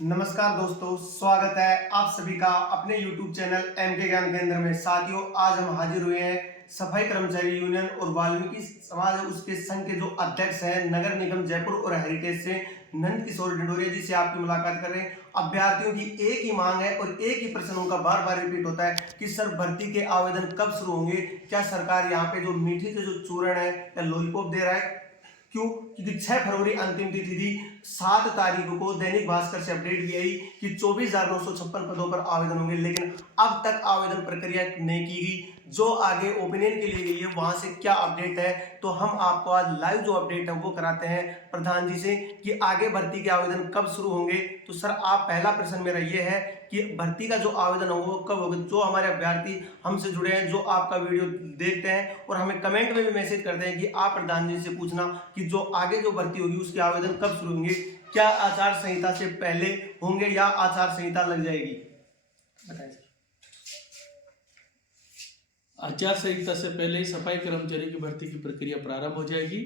नमस्कार दोस्तों, स्वागत है आप सभी का अपने YouTube चैनल एमके ज्ञान केंद्र में। साथियों, आज हम हाजिर हुए हैं सफाई कर्मचारी यूनियन और वाल्मीकि समाज उसके संघ के जो अध्यक्ष हैं नगर निगम जयपुर और हेरिटेज से नंद किशोर ढिंडोरिया जी से आपकी मुलाकात कर रहे हैं। अभ्यर्थियों की एक ही मांग है और एक ही प्रश्न उनका बार बार रिपीट होता है कि सर भर्ती के आवेदन कब शुरू होंगे। क्या सरकार यहाँ पे जो मीठी से जो चूर्ण है या लॉलीपॉप दे रहा है? क्यों? क्योंकि 6 फरवरी अंतिम तिथि थी। 7 तारीख को दैनिक भास्कर से अपडेट भी आई कि 24,956 पदों पर आवेदन होंगे, लेकिन अब तक आवेदन प्रक्रिया नहीं की गई। जो आगे ओपिनियन के लिए गई है वहां से क्या अपडेट है, तो हम आपको आज लाइव जो अपडेट है वो कराते हैं प्रधान जी से कि आगे भर्ती के आवेदन कब शुरू होंगे। तो सर, आप पहला प्रश्न मेरा ये है कि भर्ती का जो आवेदन होगा वो कब होगा? जो हमारे अभ्यर्थी हमसे जुड़े हैं, जो आपका वीडियो देखते हैं और हमें कमेंट में भी मैसेज करते हैं कि आप प्रधान जी से पूछना कि जो आगे जो भर्ती होगी उसके आवेदन कब शुरू होंगे। क्या आचार संहिता से पहले होंगे या आचार संहिता लग जाएगी? बताएं सर। आचार संहिता से पहले ही सफाई कर्मचारी की भर्ती की प्रक्रिया प्रारंभ हो जाएगी।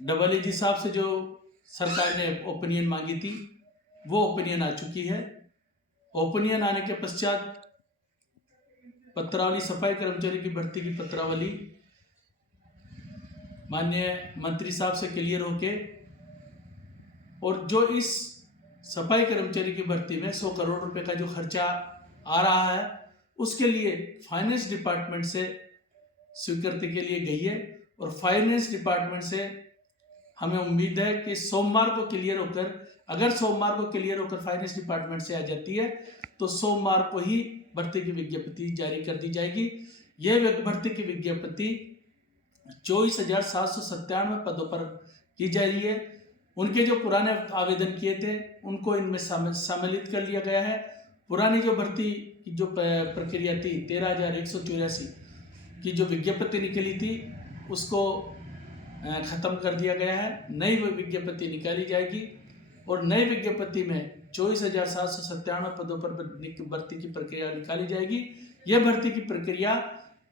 डबल एजी साहब से जो सरकार ने ओपिनियन मांगी थी वो ओपिनियन आ चुकी है। ओपिनियन आने के पश्चात पत्रावली, सफाई कर्मचारी की भर्ती की पत्रावली माननीय मंत्री साहब से क्लियर होके, और जो इस सफाई कर्मचारी की भर्ती में 100 करोड़ रुपए का जो खर्चा आ रहा है उसके लिए फाइनेंस डिपार्टमेंट से स्वीकृति के लिए गई है। और फाइनेंस डिपार्टमेंट से हमें उम्मीद है कि सोमवार को क्लियर होकर, अगर सोमवार को क्लियर होकर फाइनेंस डिपार्टमेंट से आ जाती है तो सोमवार को ही भर्ती की विज्ञप्ति जारी कर दी जाएगी। यह भर्ती की विज्ञप्ति 24,797 पदों पर की जा रही है। उनके जो पुराने आवेदन किए थे उनको इनमें सम्मिलित कर लिया गया है। पुरानी जो भर्ती की जो प्रक्रिया थी 13,184 की जो विज्ञप्ति निकली थी उसको ख़त्म कर दिया गया है। नई विज्ञप्ति निकाली जाएगी और नई विज्ञप्ति में 24,797 पदों पर भर्ती की प्रक्रिया निकाली जाएगी। यह भर्ती की प्रक्रिया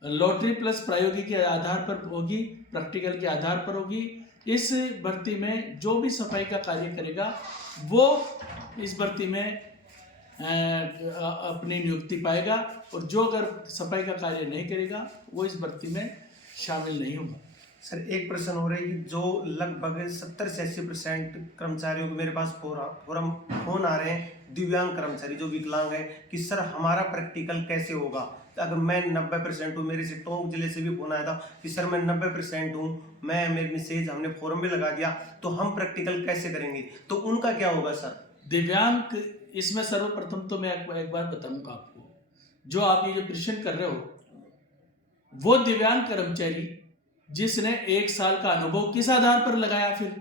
लॉटरी प्लस प्रायोगिक के आधार पर होगी, प्रैक्टिकल के आधार पर होगी। इस भर्ती में जो भी सफाई का कार्य करेगा वो इस भर्ती में अपनी नियुक्ति पाएगा, और जो अगर सफाई का कार्य नहीं करेगा वो इस भर्ती में शामिल नहीं होगा। सर, एक प्रश्न हो रहा है कि जो लगभग 70 से 80% कर्मचारियों को मेरे पास फोन आ रहे हैं, दिव्यांग कर्मचारी जो विकलांग है, कि सर हमारा प्रैक्टिकल कैसे होगा? अगर मैं 90% हूँ, मेरे से टोंक जिले से भी फोन आया था कि सर मैं 90% हूँ, मेरी मैसेज हमने फोरम में लगा दिया, तो हम प्रैक्टिकल कैसे करेंगे? तो उनका क्या होगा सर? दिव्यांग, इसमें सर्वप्रथम तो मैं एक बार बताऊंगा आपको, जो आप ये जो प्रश्न कर रहे हो वो दिव्यांग कर्मचारी जिसने 1 साल का अनुभव किस आधार पर लगाया? फिर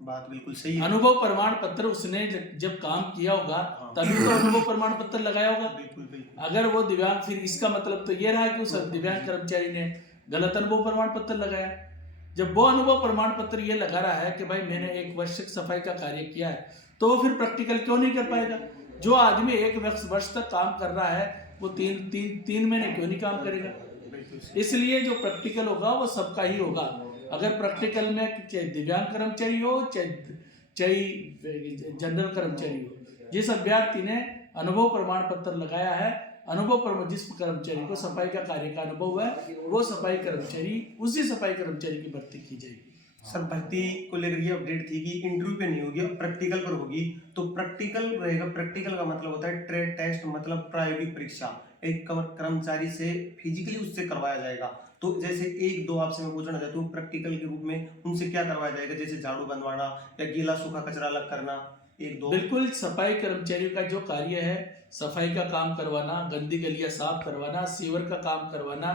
बात बिल्कुल सही है। अनुभव प्रमाण पत्र उसने जब काम किया होगा तभी तो अनुभव प्रमाण पत्र लगाया होगा। बिल्कुल। अगर वो दिव्यांग, फिर इसका मतलब तो ये रहा कि उस दिव्यांग कर्मचारी ने गलत अनुभव प्रमाण पत्र लगाया। जब वो अनुभव प्रमाण पत्र ये लगा रहा है कि भाई मैंने 1 वर्ष सफाई का कार्य किया है, तो वो फिर प्रैक्टिकल क्यों नहीं कर पाएगा? जो आदमी 1 वर्ष तक काम कर रहा है वो 3 महीने क्यों नहीं काम करेगा? इसलिए जो प्रैक्टिकल होगा वो सबका ही होगा। अगर प्रैक्टिकल में चाहे दिव्यांग कर्मचारी हो चाहे जनरल कर्मचारी हो, जिस अभ्यर्थी ने अनुभव प्रमाण पत्र लगाया है, अनुभव प्रमाण, जिस कर्मचारी को सफाई का कार्य का अनुभव है वो सफाई कर्मचारी, उसी सफाई कर्मचारी की भर्ती की जाएगी। सर, भर्ती को लेकर ये अपडेट थी कि इंटरव्यू पे नहीं होगी, प्रैक्टिकल पर होगी। तो प्रैक्टिकल रहेगा, प्रैक्टिकल का मतलब होता है ट्रेड टेस्ट, मतलब प्रायोगिक परीक्षा। एक कर्मचारी से फिजिकली उससे करवाया जाएगा। तो जैसे 1-2 आपसे मैं पूछना चाहता हूँ, प्रैक्टिकल के रूप में उनसे क्या करवाया जाएगा? जैसे झाड़ू बनवाना या गीला सूखा कचरा अलग करना, 1-2। बिल्कुल, सफाई कर्मचारियों का जो कार्य है, सफाई का काम करवाना, गंदी गलियां साफ करवाना, सीवर का काम करवाना,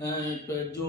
जो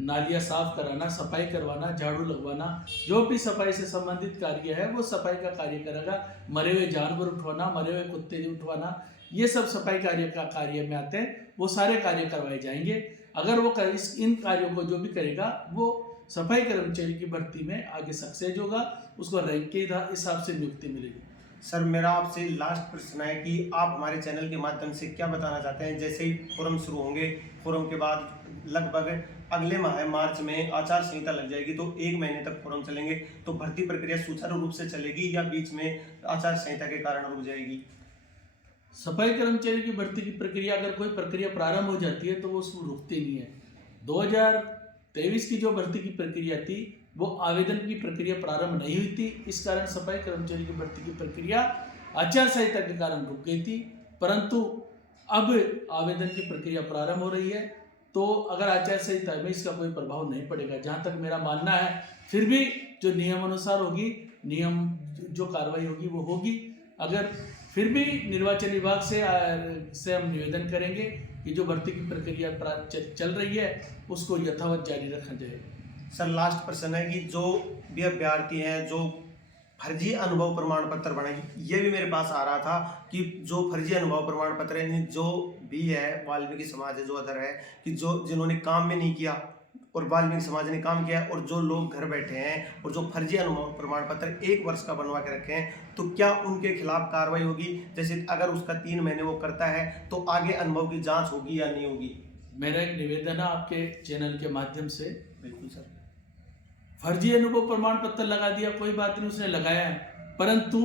नालियाँ साफ कराना, सफाई करवाना, झाड़ू लगवाना, जो भी सफाई से संबंधित कार्य है वो सफाई का कार्य करेगा। मरे हुए जानवर उठवाना, मरे हुए कुत्ते उठवाना, ये सब सफाई कार्य में आते हैं। वो सारे कार्य करवाए जाएंगे। अगर वो इन कार्यों को जो भी करेगा वो सफाई कर्मचारी की भर्ती में आगे सक्सेस होगा, उसको रैंक के हिसाब से नियुक्ति मिलेगी। सर मेरा आपसे लास्ट प्रश्न है कि आप हमारे चैनल के माध्यम से क्या बताना चाहते हैं। जैसे ही फोरम शुरू होंगे, फोरम के बाद लगभग अगले माह मार्च में आचार संहिता लग जाएगी, तो 1 महीने तक फोरम चलेंगे, तो भर्ती प्रक्रिया सुचारू रूप से चलेगी या बीच में आचार संहिता के कारण रुक जाएगी? सफाई कर्मचारी की भर्ती की प्रक्रिया, अगर कोई प्रक्रिया प्रारंभ हो जाती है तो वो उसमें रुकती नहीं है। 2023 की जो भर्ती की प्रक्रिया थी वो आवेदन की प्रक्रिया प्रारंभ नहीं हुई थी, इस कारण सफाई कर्मचारी की भर्ती की प्रक्रिया आचार संहिता के कारण रुक गई थी। परंतु अब आवेदन की प्रक्रिया प्रारंभ हो रही है, तो अगर आचार संहिता में इसका कोई प्रभाव नहीं पड़ेगा, जहाँ तक मेरा मानना है। फिर भी जो नियम अनुसार होगी, नियम जो कार्रवाई होगी वो होगी। अगर फिर भी निर्वाचन विभाग से हम निवेदन करेंगे कि जो भर्ती की प्रक्रिया चल रही है उसको यथावत जारी रखा जाए। सर लास्ट प्रश्न है कि जो भी अभ्यर्थी हैं जो फर्जी अनुभव प्रमाण पत्र बनाएंगे, ये भी मेरे पास आ रहा था कि जो फर्जी अनुभव प्रमाण पत्र यानी जो भी है वाल्मीकि समाज है, जो अदर है, कि जो जिन्होंने काम में नहीं किया और वाल्मीकि समाज ने काम किया, और जो लोग घर बैठे हैं और जो फर्जी अनुभव प्रमाण पत्र 1 वर्ष का बनवा के रखे हैं, तो क्या उनके खिलाफ कार्रवाई होगी? जैसे अगर उसका 3 महीने वो करता है तो आगे अनुभव की जांच होगी या नहीं होगी? मेरा एक निवेदन है आपके चैनल के माध्यम से। बिल्कुल सर। फर्जी अनुभव प्रमाण पत्र लगा दिया, कोई बात नहीं, उसने लगाया है, परंतु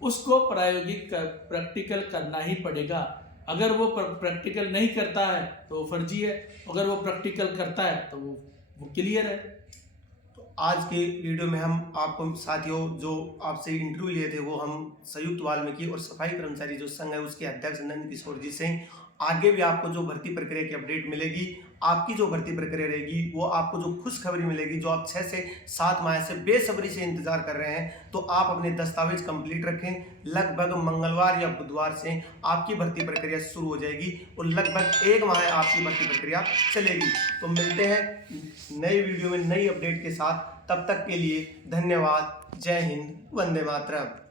उसको प्रायोगिक प्रैक्टिकल करना ही पड़ेगा। अगर वो प्रैक्टिकल नहीं करता है तो वो फर्जी है, अगर वो प्रैक्टिकल करता है तो वो क्लियर है। तो आज के वीडियो में हम आपको साथियों जो आपसे इंटरव्यू लिए थे वो हम संयुक्त वाल्मीकि और सफाई कर्मचारी जो संघ है उसके अध्यक्ष नंद किशोर जी से। आगे भी आपको जो भर्ती प्रक्रिया की अपडेट मिलेगी, आपकी जो भर्ती प्रक्रिया रहेगी, वो आपको जो खुशखबरी मिलेगी, जो आप 6 से 7 माह से बेसब्री से इंतजार कर रहे हैं, तो आप अपने दस्तावेज कंप्लीट रखें। लगभग मंगलवार या बुधवार से आपकी भर्ती प्रक्रिया शुरू हो जाएगी और लगभग 1 माह आपकी भर्ती प्रक्रिया चलेगी। तो मिलते हैं नई वीडियो में नई अपडेट के साथ, तब तक के लिए धन्यवाद। जय हिंद, वंदे मातरम।